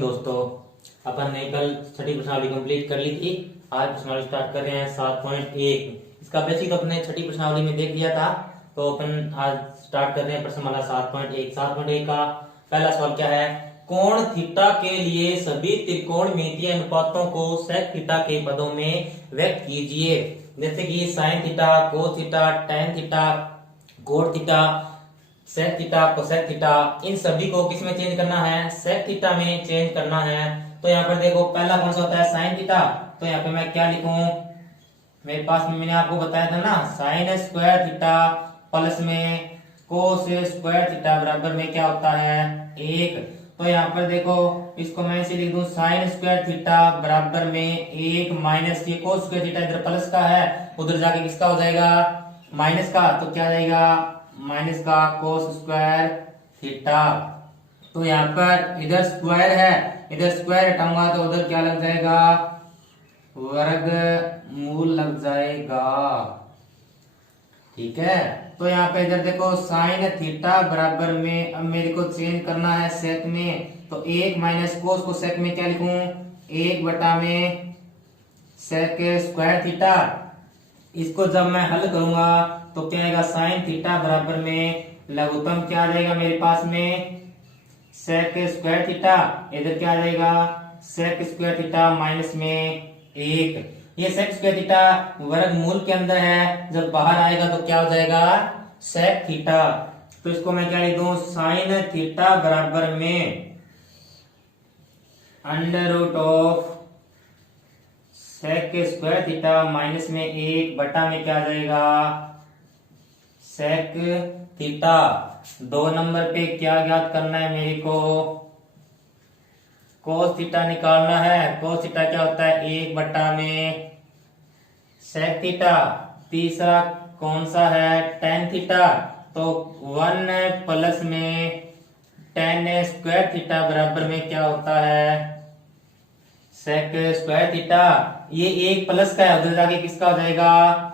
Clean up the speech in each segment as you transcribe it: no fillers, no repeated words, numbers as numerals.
Morning दोस्तों। अपन ने कल छठी प्रश्नावली कंप्लीट कर ली थी। आज प्रश्नावली स्टार्ट कर रहे हैं 7.1। इसका बेसिक तो अपने छठी प्रश्नावली में देख लिया था, तो अपन आज स्टार्ट कर रहे हैं प्रश्नमाला 7.1। 7.1 का पहला सवाल क्या है? कोण थीटा के लिए सभी त्रिकोणमितीय अनुपातों को सेक थीटा के पदों में व्यक्त कीजिए। जैसे कि sine theta, cos theta, tan theta, cot theta, sec theta, cosec theta, इन सभी को किस में चेंज करना है? सेक थीटा में चेंज करना है। तो यहाँ पर देखो पहला कौन सा होता है? Sine theta. तो यहाँ पे मैं क्या लिखूं? मेरे पास में मैंने आपको बताया था ना, साइन स्क्वायर थीटा प्लस में कोस स्क्वायर थीटा बराबर में क्या होता है? 1। तो यहाँ पर देखो इसको मैं ऐसे लिख दूं, साइन स्क्वायर थीटा बराबर में 1 माइनस ये कोस स्क्वायर थीटा, इधर प्लस का है, उधर जाके किसका हो जाएगा? माइनस का। तो क्या जाएगा? माइनस का कोस स्क्वायर थीटा। तो यहाँ पर इधर स्क्वायर है, इधर स्क्वायर हटाऊंगा तो उधर क्या लग जाएगा? वर्ग मूल लग जाएगा। ठीक है। तो यहाँ पे इधर देखो साइन थीटा बराबर में, अब मेरे को चेंज करना है सेक में, तो 1 माइनस कोस को सेक में क्या लिखूं? 1 बटा में सेक स्क्वायर थीटा। इसको जब मैं हल करूंगा तो क्या आएगा? साइन थीटा बराबर में लघुत्तम क्या आ जाएगा मेरे पास में? Sec square theta. इधर क्या आ जाएगा? सेक स्क्वायर थीटा माइनस में 1। ये सेक स्क्वायर थीटा वर्गमूल के अंदर है, जब बाहर आएगा तो क्या हो जाएगा? Sec theta. तो इसको मैं क्या लिख दूं? साइन थीटा बराबर में under root of sec square theta minus में 1 बटा में क्या आ जाएगा? Sec theta. 2 नंबर पे क्या ज्ञात करना है मेरे को? कोस थीटा निकालना है। कोस थीटा क्या होता है? 1 बटा में सेक थीटा। तीसरा कौन सा है? Tan theta. तो 1 प्लस में टेन स्क्वायर थीटा बराबर में क्या होता है? Sec square theta. ये 1 प्लस का है, उधर जाके किसका हो जाएगा?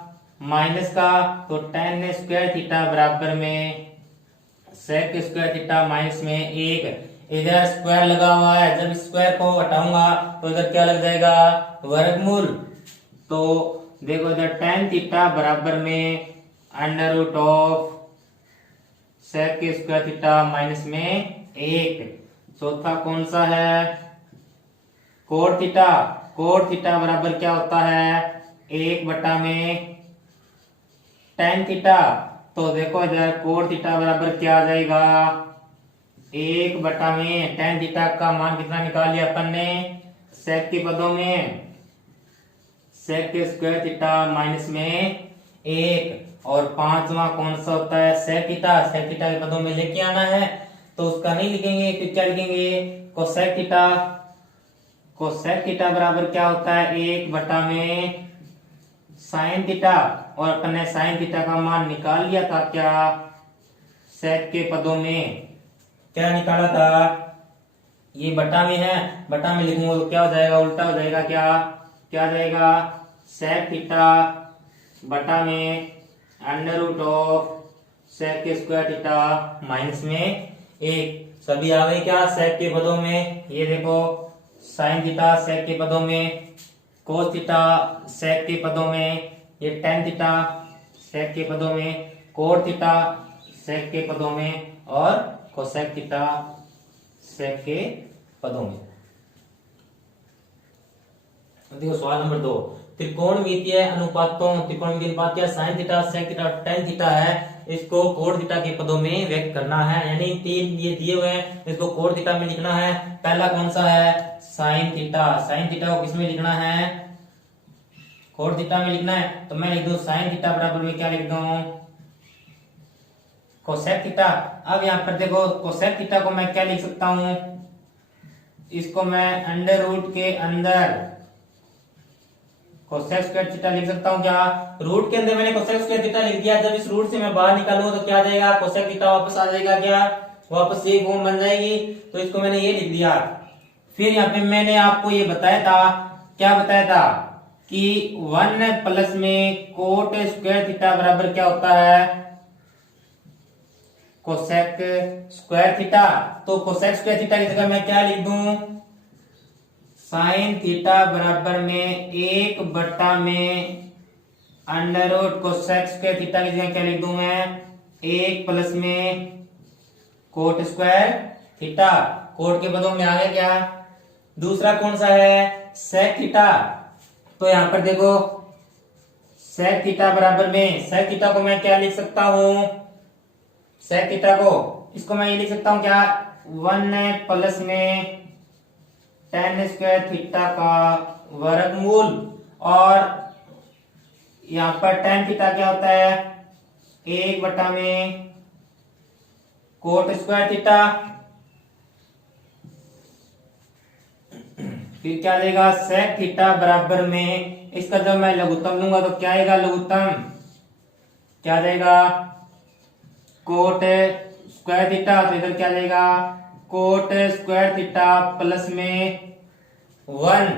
माइनस का। तो टेन स्क्वायर थीटा बराबर में सेक स्क्वायर थीटा माइनस में 1। इधर स्क्वायर लगा हुआ है, जब स्क्वायर को हटाऊंगा तो इधर क्या लग जाएगा? वर्गमूल। तो देखो इधर टेन थीटा बराबर में under root of sec square theta minus में 1। चौथा कौन सा है? Cot theta. कोट थीटा बराबर क्या होता है? 1 बटा में टेन थीटा। तो देखो इधर कोट थीटा बराबर क्या आ जाएगा? 1 बटा में टेन थीटा का मान कितना निकाल लिया अपन ने? सेक के पदों में सेक स्क्वायर थीटा माइनस में 1। और पांचवा कौन सा होता है? Sec theta. सेक थीटा के पदों में लेके आना है, तो उसका नहीं लिखेंगे, फिर क्या लिखेंगे? Cosec theta. कोसेक थीटा बराबर क्या होता है? 1 बटा में साइन थीटा। और अपन ने साइन थीटा का मान निकाल लिया था क्या? सेक के पदों में क्या निकाला था? ये बटा में है, बटा में लिखूंगा तो क्या हो जाएगा? उल्टा हो जाएगा। क्या क्या जाएगा? सेक थीटा बटा में under root of sec square theta minus में 1। सभी आ गए क्या सेक के पदों में? ये देखो साइन थीटा सेक के पदों में, कोस थीटा सेक के पदों में, ये टेन थीटा सेक के पदों में, कोट थीटा सेक के पदों में, और कोसेक थीटा सेक के पदों में। देखो सवाल नंबर 2। त्रिकोणमितीय अनुपातों, त्रिकोणमितीय अनुपात क्या? Sine theta, sec theta, tan theta है, इसको कोट थीटा के पदों में व्यक्त करना है। यानी 3 ये दिए हुए हैं, इसको कोट थीटा में लिखना है। पहला कौन सा है? Sine theta. साइन थीटा को किसमें लिखना है? कोट थीटा में लिखना है। तो मैं लिख दूं साइन थीटा बराबर में क्या लिख दूं? Cosec theta. अब यहाँ पर देखो कोसेक थीटा को मैं क्या लिख सकता हूं? इसको मैं अंडर रूट के अंदर कोसेक स्क्वायर थीटा लिख सकता हूं क्या? रूट के अंदर मैंने कोसेक स्क्वायर थीटा लिख दिया, जब इस रूट से मैं बाहर निकालूंगा तो क्या आ जाएगा? कोसेक थीटा वापस आ जाएगा। क्या वापस ये फॉर्म बन जाएगी। तो इसको मैंने ये लिख दिया। फिर यहाँ पे मैंने आपको ये बताया था, क्या बताया था? कि 1 प्लस में कोट स्क्वायर थीटा बराबर क्या होता है? Cosec square theta. तो कोसेक स्क्वायर थीटा की जगह मैं क्या लिख दूं? साइन थीटा बराबर में 1/में under root cosec square theta की जगह क्या लिख दूं मैं, 1 प्लस में कोट स्क्वायर थीटा। कोट के पदों में आ गया क्या। दूसरा कौन सा है, सेक थीटा। तो यहां पर देखो सेक थीटा बराबर में, सेक थीटा को मैं क्या लिख सकता हूं, सेक थीटा को इसको मैं ये लिख सकता हूं क्या, 1 प्लस में tan स्क्वायर थीटा का वर्गमूल। और यहां पर tan थीटा क्या होता है, 1/में कोट स्क्वायर थीटा। फिर क्या लेगा, सेक थीटा बराबर में, इसका जब मैं लघुत्तम लूंगा तो क्या आएगा, लघुत्तम क्या देगा, कोट स्क्वायर थीटा। तो इधर क्या लेगा, कोट स्क्वायर थीटा प्लस में 1।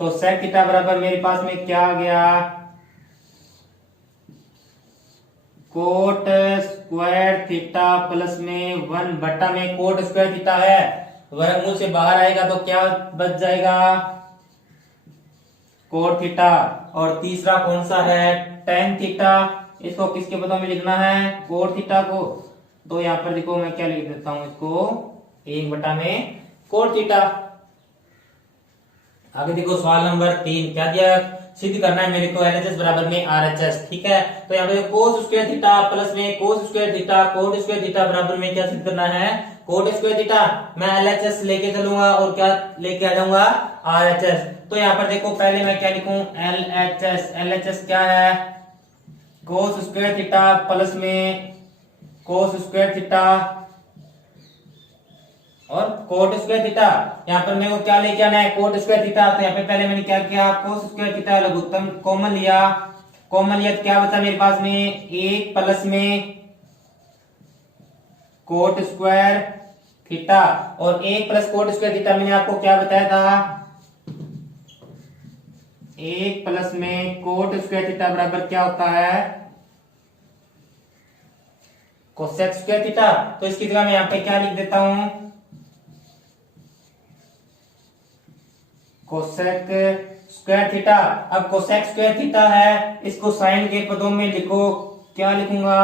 तो सेक थीटा बराबर मेरे पास में क्या आ गया, कोट स्क्वायर थीटा प्लस में 1/में कोट स्क्वायर थीटा है, वर्गमूल से बाहर आएगा तो क्या बच जाएगा, कोट थीटा। और तीसरा कौन सा है, टेन थीटा। इसको किसके पदों में लिखना है, कोट थीटा को। तो यहां पर देखो मैं क्या लिख देता हूं इसको, 1/में कोट थीटा। आगे देखो सवाल नंबर 3 क्या दिया, सिद्ध करना है मेरे को LHS बराबर में RHS। ठीक है, तो यहाँ पे कोस स्क्वायर थीटा प्लस में cos square theta coat square theta बराबर में क्या सिद्ध करना है, कोट स्क्वायर थीटा। मैं LHS लेके चलूंगा और क्या लेके आ जाऊंगा, RHS। तो यहाँ पर देखो पहले मैं क्या लिखूं, LHS। LHS क्या है, कोस स्क्वायर थीटा प्लस में कोस स्क्वायर थीटा और कोट स्क्वायर थीटा। यहाँ पर मेरे को क्या लेके आना है, कोट स्क्वायर थीटा। तो यहाँ पे पहले मैंने क्या किया, कोस स्क्वायर थीटा लघुत्तम कॉमन लिया, कॉमन लिया तो क्या बचा मेरे पास में, 1 प्लस में कोट स्क्वायर थीटा। और 1 प्लस कोट स्क्वायर थीटा मैंने आपको क्या बताया था, 1 प्लस में कोट स्क्वायर थीटा बराबर क्या होता है, कोसेक स्क्वायर थीटा। तो इसकी जगह मैं यहाँ पे क्या लिख देता हूं, कोसेक स्क्वायर थीटा। अब कोसेक स्क्वायर थीटा है, इसको साइन के पदों में लिखो, क्या लिखूंगा,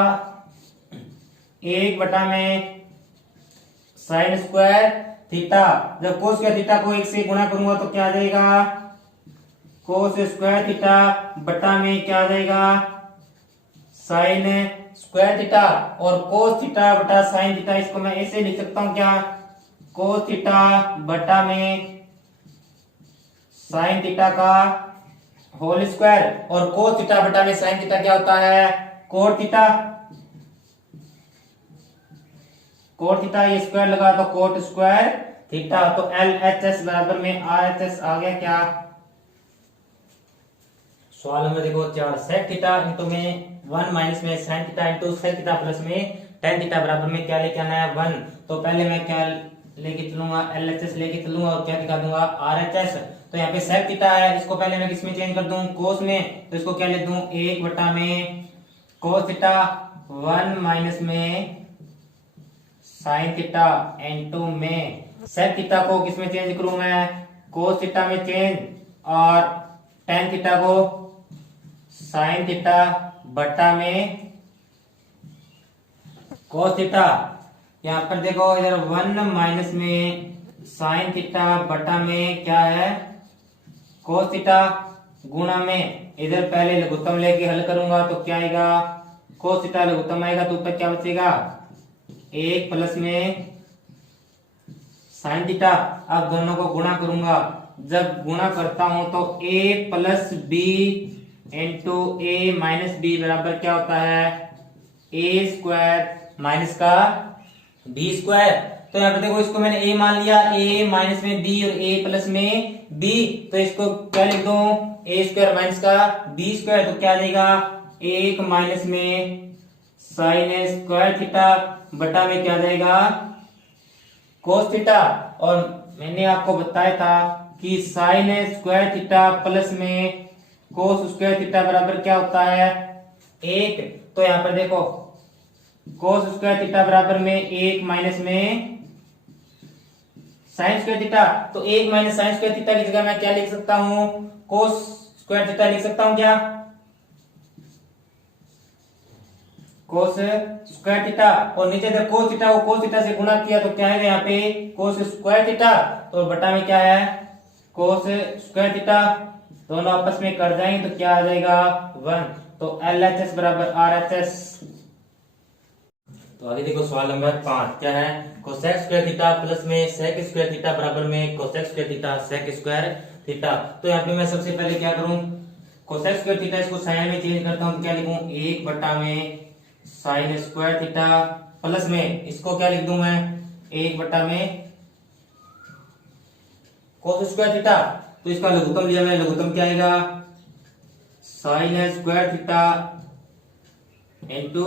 1/में साइन स्क्वायर थीटा। जब कोस स्क्वायर थीटा को 1 से गुणा करूंगा तो क्या आ जाएगा, कोस स्क्वायर थीटा बटा में क्या आ जाएगा, साइन स्क्वायर थीटा। और कोस थीटा बटा साइन थीटा, इसको मैं ऐसे लिख सकता हूं क्या, कोस थीटा बटा में साइन थीटा का होल स्क्वायर। और कोस थीटा बटा में साइन थीटा क्या होता है, कोट थीटा। कोट थीटा ये स्क्वायर लगा तो कोट स्क्वायर थीटा। तो LHS बराबर में RHS आ गया क्या। सवाल नंबर देखो 4, सेक थीटा इंटू में 1 माइनस में sine theta into sec theta plus में टेन थीटा बराबर में क्या लेके आना है, 1। तो पहले मैं क्या लेके चलूंगा, LHS लेके चलूंगा और क्या दिखा दूंगा, RHS। तो यहाँ पे सेक थीटा है, इसको पहले मैं किस में चेंज कर दूं, कोस में। तो इसको क्या ले दूं, 1/में कोस थीटा 1 माइनस में साइन थीटा इंटू में सेक थीटा को किस में चेंज करूं मैं, कोस थीटा में चेंज। और टेन थीटा को साइन थीटा बटा में कोस थीटा। यहां पर देखो इधर 1 माइनस में साइन थीटा बटा में क्या है, कोस थीटा गुणा में इधर पहले लघुत्तम लेके हल करूंगा तो क्या आएगा, कोस थीटा लघुत्तम आएगा तो ऊपर क्या बचेगा, 1 प्लस में साइन थीटा। अब दोनों को गुणा करूंगा, जब गुणा करता हूं तो a plus B into A minus B बराबर क्या होता है, ए स्क्वायर माइनस का बी स्क्वायर। तो यहाँ पे देखो इसको मैंने a मान लिया, a माइनस में b और a प्लस में b। तो इसको क्या लिख दो, a स्क्वायर माइनस का b स्क्वायर। तो क्या देगा, 1 माइनस में साइन स्क्वायर थीटा बटा में क्या जाएगा, कोस थीटा। और मैंने आपको बताया था कि साइन स्क्वायर थीटा प्लस में कोस स्क्वायर थीटा बराबर क्या होता है, 1। तो यहां पर देखो कोस स्क्वायर थीटा बराबर में 1 माइनस में साइन स्क्वायर थीटा, तो 1 माइनस साइन स्क्वायर थीटा की जगह मैं क्या लिख सकता हूं, कोस स्क्वायर थीटा लिख सकता हूं क्या, कोस स्क्वायर थीटा। और नीचे इधर कोस थीटा को कोस थीटा से गुणा किया तो क्या है यहाँ पे कोस स्क्वायर थीटा, तो बटा में क्या है कोस स्क्वायर थीटा, दोनों आपस में कट जाएंगे तो क्या आ जाएगा 1, तो LHS बराबर RHS। तो आगे देखो सवाल नंबर 5 क्या है, कोसेक स्क्वायर थीटा प्लस में सेक स्क्वायर थीटा बराबर में cosec square theta sec square theta. तो यहाँ पे मैं सबसे पहले क्या करूं, कोसेक स्क्वायर थीटा इसको साइन में चेंज करता हूं, तो क्या लिखूं 1 बटा में साइन स्क्वायर थीटा प्लस में इसको क्या लिख दूं मैं 1 बटा में कोस स्क्वायर थीटा। तो इसका लघुत्तम लिया मैंने, लघुत्तम क्या आएगा sign square theta into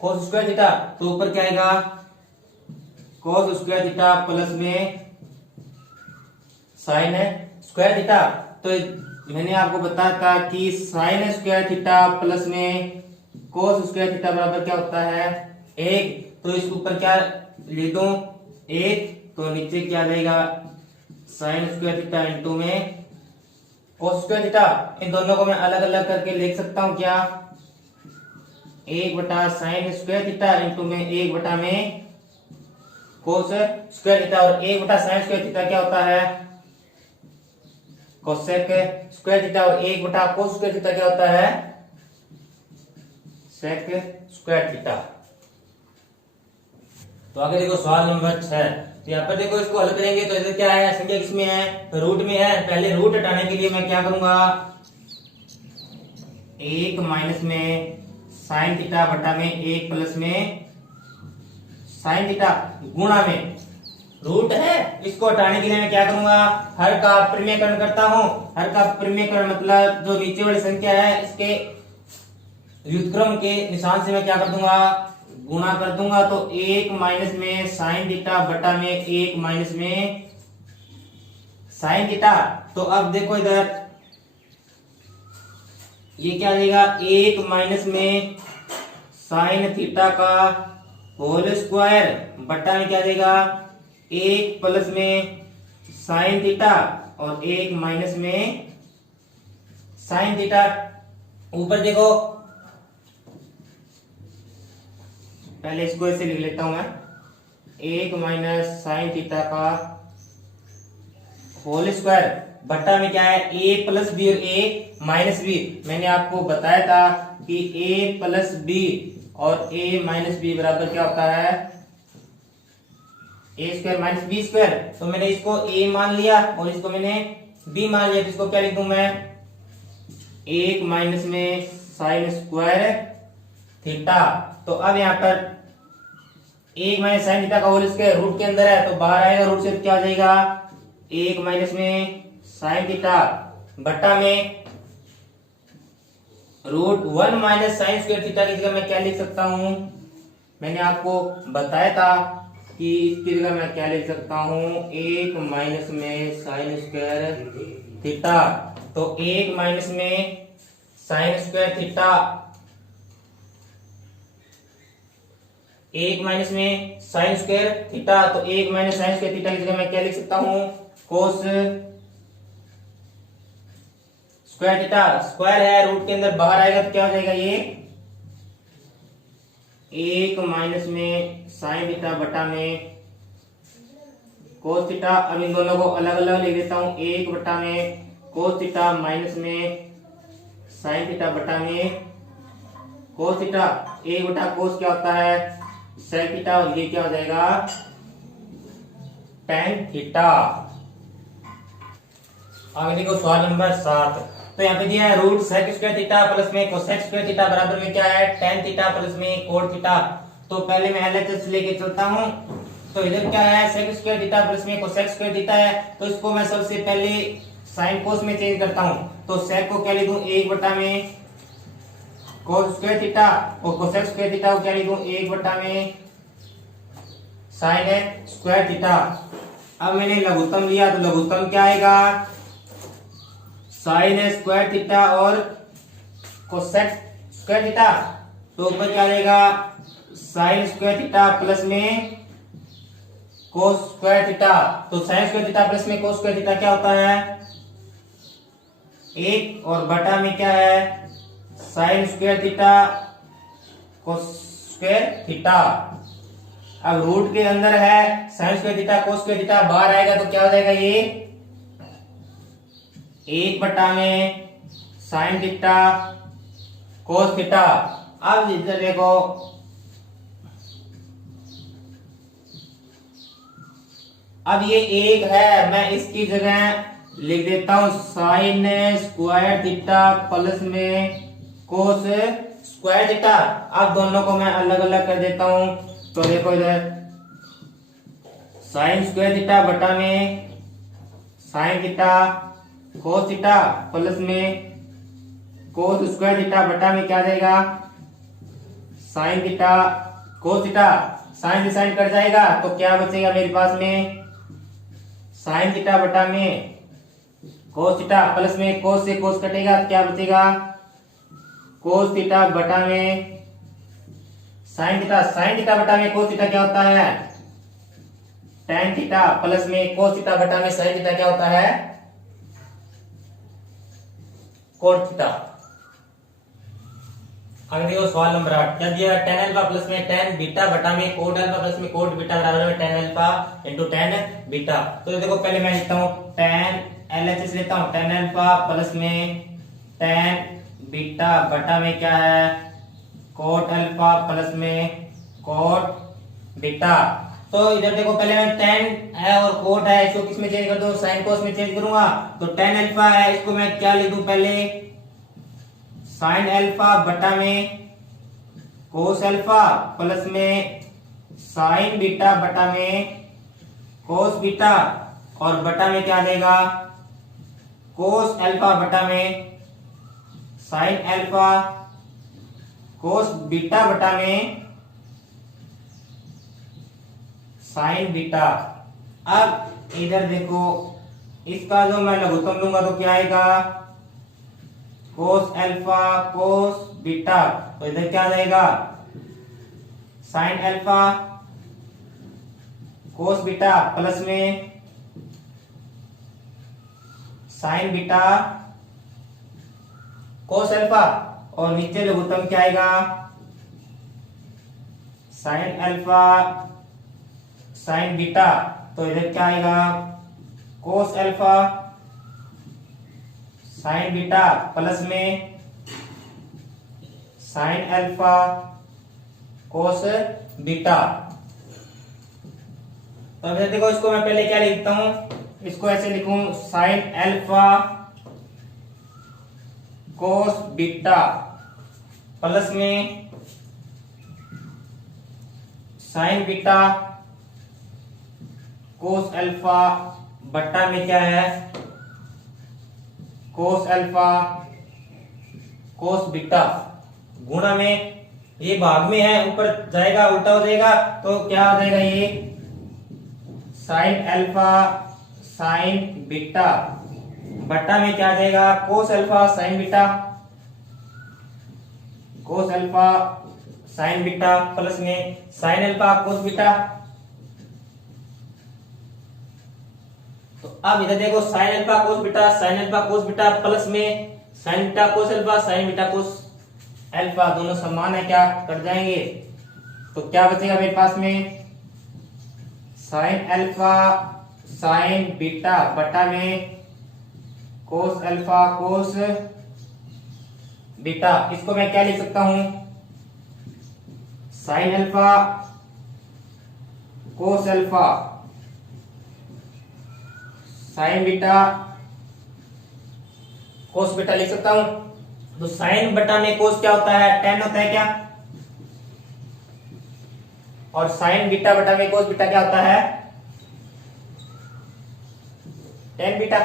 cos square theta, तो ऊपर क्या आएगा कोस स्क्वायर थीटा प्लस में साइन स्क्वायर थीटा। तो मैंने आपको बताया था कि साइन स्क्वायर थीटा प्लस में कोस स्क्वायर थीटा बराबर क्या होता है 1, तो इसके ऊपर क्या लिख दूं 1, तो नीचे क्या आ जाएगा साइन स्क्वायर थीटा इंटू में कोस स्क्वायर थीटा। इन दोनों को मैं अलग अलग करके लिख सकता हूं क्या 1 बटा साइन स्क्वायर थीटा इंटू में 1 बटा में कोस स्क्वायर थीटा, और 1 बटा साइन स्क्वायर थीटा क्या होता है कोसेक स्क्वायर थीटा, और 1 बटा कोस स्क्वायर थीटा क्या होता है सेक स्क्वायर थीटा। तो आगे देखो सवाल नंबर 6, तो यहाँ पर देखो इसको हल करेंगे तो इधर क्या है संख्या किसमें है तो रूट में है। पहले रूट हटाने के लिए मैं क्या करूंगा 1 माइनस में साइन थीटा बटा में 1 प्लस में साइन थीटा गुणा में रूट है, इसको हटाने के लिए मैं क्या करूंगा हर का परिमेयकरण करता हूं। हर का परिमेयकरण मतलब जो नीचे वाली संख्या है इसके व्युत्क्रम के निशान से मैं क्या कर दूंगा गुणा कर दूंगा, तो 1 माइनस में साइन थीटा बटा में 1 माइनस में साइन थीटा। तो अब देखो इधर ये क्या देगा 1 माइनस में साइन थीटा का होल स्क्वायर बटा में क्या देगा 1 प्लस में साइन थीटा और 1 माइनस में साइन थीटा। ऊपर देखो पहले इसको ऐसे लिख लेता हूं मैं 1 माइनस साइन थीटा का होल स्क्वायर बटा में क्या है a प्लस बी और a माइनस बी। मैंने आपको बताया था कि a प्लस बी और a माइनस बी बराबर क्या होता है a square minus B square. तो मैंने इसको a मान लिया और इसको मैंने b मान लिया, तो इसको क्या लिख दूं मैं 1 माइनस में साइन स्क्वायर थीटा। तो अब यहाँ पर 1 माइनस साइन थीटा का होल स्क्वायर रूट के अंदर है तो बाहर आएगा, रूट से क्या आ जाएगा 1 माइनस में साइन थीटा बटा में root 1 minus sine square theta की जगह मैं क्या लिख सकता हूं, मैंने आपको बताया था कि इसकी जगह मैं क्या लिख सकता हूं 1 माइनस में साइन स्क्वायर थीटा। तो 1 माइनस में साइन स्क्वायर थीटा 1 माइनस में साइन स्क्वायर थीटा, तो 1 माइनस साइन स्क्वायर थीटा की जगह मैं क्या लिख सकता हूं कोस स्क्वायर थीटा। स्क्वायर है रूट के अंदर बाहर आएगा तो क्या हो जाएगा ये 1 माइनस में साइन थीटा बटा में कोस थीटा। अब इन दोनों को अलग अलग लिख देता हूं 1 बटा में कोस थीटा माइनस में साइन थीटा बटा में कोस थीटा। 1 बटा कोस क्या होता है सेक थीटा और ये क्या हो जाएगा टेन थीटा। आगे देखो सवाल नंबर 7, तो यहाँ पे दिया है root sec square theta plus में कोसेक स्क्वायर थीटा बराबर में क्या है टेन थीटा प्लस में कोट थीटा। तो पहले मैं एलएचएस लेके चलता हूं, तो इधर क्या है सेक स्क्वायर थीटा प्लस में कोसेक स्क्वायर थीटा है, तो इसको मैं सबसे पहले साइन कोस में चेंज करता हूं। तो सेक को क्या लिखूं 1 बटा में कोस स्क्वायर थीटा और कोसेक स्क्वायर थीटा को क्या लिखूं 1 बटा में साइन स्क्वायर थीटा। अब मैंने लघुत्तम लिया तो लघुत्तम क्या आएगा साइन स्क्वायर थीटा और कोसेक स्क्वायर थीटा। तो ऊपर क्या आएगा साइन स्क्वायर थीटा प्लस में कोस स्क्वायर थीटा। तो साइन स्क्वायर थीटा प्लस में कोस स्क्वायर थीटा क्या होता है, एक, और बटा में क्या है, sign square theta cos square theta. अब रूट के अंदर है sign square theta cos square theta, बाहर आएगा तो क्या हो जाएगा, ये एक बटा में साइन थीटा कोस थीटा। अब इधर देखो, अब ये एक है, मैं इसकी जगह लिख देता हूं साइन स्क्वायर थीटा प्लस में कोस स्क्वायर थीटा। अब दोनों को मैं अलग अलग कर देता हूं। तो देखो इधर साइन स्क्वायर थीटा बटा में sine theta cos theta plus में कोस स्क्वायर थीटा बटा में क्या देगा, sine theta cos theta. Sine से साइन कट जाएगा तो क्या बचेगा मेरे पास में, साइन थीटा बटा में कोस थीटा प्लस में कोस से कोस कटेगा, क्या बचेगा, कोस थीटा बटा में साइन थीटा। साइन थीटा बटा में कोस थीटा क्या होता है, tan थीटा प्लस में कोस थीटा बटा में साइन थीटा क्या होता है, कोट थीटा। आगे देखो सवाल नंबर 8, क्या दिया है, tan अल्फा प्लस में tan बीटा बटा में कोट अल्फा प्लस में कोट बीटा बराबर में tan alpha into tan beta. तो देखो पहले मैं लिखता हूं tan LHS लेता हूं, tan अल्फा प्लस में tan बीटा बटा में क्या है, कोट अल्फा प्लस में कोट बीटा। तो इधर देखो पहले मैं tan है और कोट है, इसको किस में चेंज कर दो, साइन कोस में चेंज करूंगा। तो tan अल्फा है, इसको मैं क्या लिख दूं, पहले साइन अल्फा बटा में कोस अल्फा प्लस में साइन बीटा बटा में कोस बीटा, और बटा में क्या देगा, कोस अल्फा बटा में साइन अल्फा कोस बीटा बटा में साइन बीटा। अब इधर देखो, इसका जो मैं लघुत्तम लूंगा तो क्या आएगा, कोस अल्फा कोस बीटा। तो इधर क्या जाएगा, sign alpha cos beta plus में साइन बीटा कोस अल्फा, और नीचे लघुत्तम क्या आएगा, साइन अल्फा साइन बीटा। तो इधर क्या आएगा, कोस अल्फा साइन बीटा प्लस में साइन अल्फा कोस बीटा। तो अब देखो, इसको मैं पहले क्या लिखता हूं, इसको ऐसे लिखूं sign alpha cos beta plus में साइन बीटा कोस अल्फा बट्टा में क्या है, कोस अल्फा कोस बीटा, गुणा में ये भाग में है, ऊपर जाएगा उल्टा हो जाएगा तो क्या हो जाएगा, ये साइन अल्फा साइन बीटा बट्टा में क्या आ जाएगा, cos alpha sine beta cos alpha sine beta plus में साइन अल्फा कोस बीटा। तो अब इधर देखो, sine alpha cos beta sine alpha cos beta plus में sine beta cos alpha sine beta cos alpha, दोनों समान है, क्या कट जाएंगे। तो क्या बचेगा मेरे पास में, साइन अल्फा साइन बीटा बटा में कोस अल्फा कोस बीटा। इसको मैं क्या लिख सकता हूं, साइन अल्फा कोस alpha sine beta cos beta लिख सकता हूं। तो साइन बटा में कोस क्या होता है, tan होता है क्या, और साइन बीटा बटा में कोस बीटा क्या होता है, tan बीटा।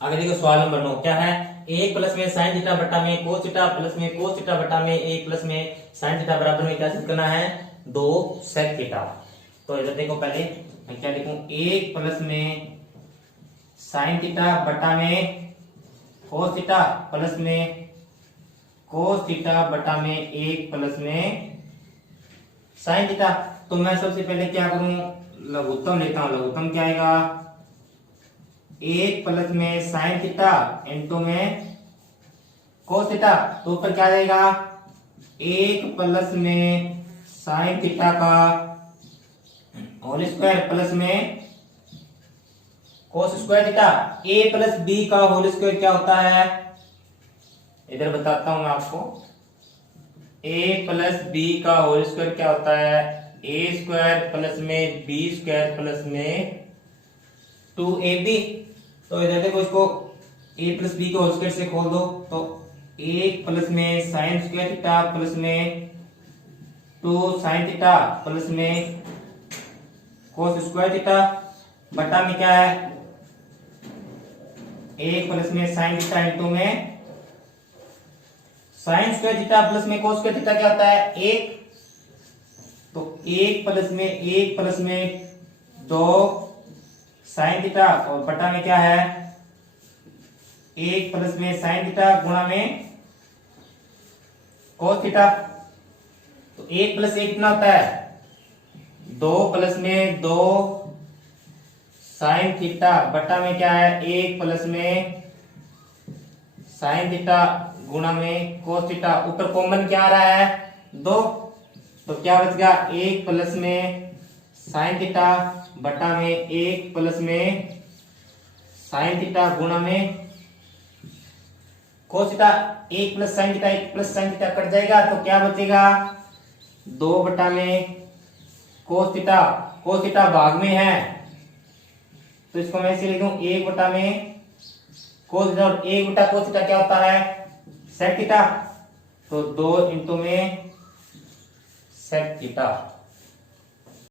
आगे देखो सवाल नंबर 9, क्या है, एक प्लस में साइन थीटा बटा में कोस थीटा प्लस में कोस थीटा बटा में एक प्लस में साइन थीटा बराबर में क्या सिद्ध करना है, 2 सेक थीटा। तो इधर देखो, पहले मैं क्या लिखूं, एक प्लस में साइन थीटा बटा में कोस थीटा प्लस में कोस थीटा बटा में एक प्लस में साइन थीटा। तो मैं सबसे पहले क्या करूं, लघुत्तम लेता हूं। लघुत्तम क्या आएगा, 1 प्लस में साइन थीटा इंटू में कोस थीटा। तो ऊपर क्या जाएगा, 1 प्लस में साइन थीटा का होल स्क्वायर प्लस में कोस स्क्वायर थीटा। ए प्लस बी का होल स्क्वायर क्या होता है, इधर बताता हूं मैं आपको। ए प्लस बी का होल स्क्वायर क्या होता है, ए स्क्वायर प्लस में बी स्क्वायर प्लस में 2ab। तो इधर देखो, इसको ए प्लस बी को होल स्क्वायर से खोल दो तो 1 प्लस में साइन स्क्वायर थीटा प्लस में 2 साइन थीटा प्लस में कोस स्क्वायर थीटा बटा में क्या है, 1 प्लस में साइन थीटा इंटू में साइन स्क्वायर थीटा प्लस में कोस स्क्वायर थीटा क्या होता है, 1। तो 1 प्लस में 2 साइन थीटा और बटा में क्या है, 1 प्लस में साइन थीटा गुणा में कोस थीटा। तो 1 प्लस 1 कितना होता है, 2 प्लस में 2 साइन थीटा बटा में क्या है, 1 प्लस में साइन थीटा गुणा में कोस थीटा। ऊपर कॉमन क्या आ रहा है, 2। तो क्या बच गया, 1 प्लस में साइन थीटा बटा में 1 प्लस में साइन थीटा गुणा में cos theta. 1 plus sine theta 1 plus sine theta cut जाएगा तो क्या बचेगा, 2 बटा में कोस थीटा। कोस थीटा भाग में है तो इसको मैं ऐसे लिख दूं, 1 बटा में कोस थीटा। और 1 बटा कोस थीटा क्या होता है, सेक थीटा। तो 2 इंटू में सेक थीटा।